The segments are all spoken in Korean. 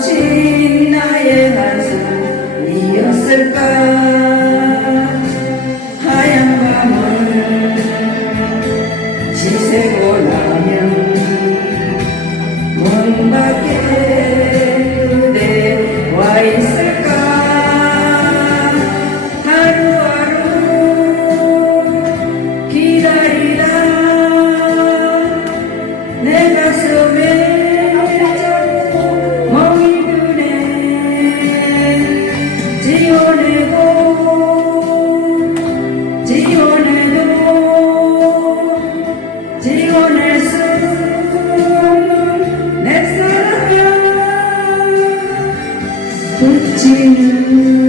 사 붙이는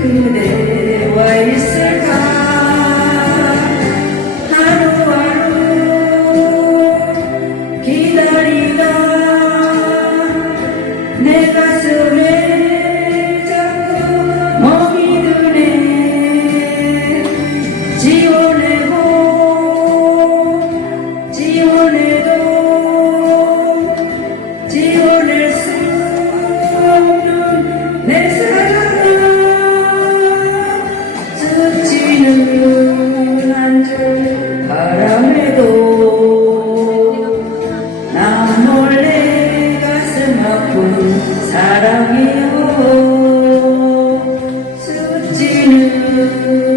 Why is 바람에도 나 몰래 가슴 아픈 사랑이요. 수지는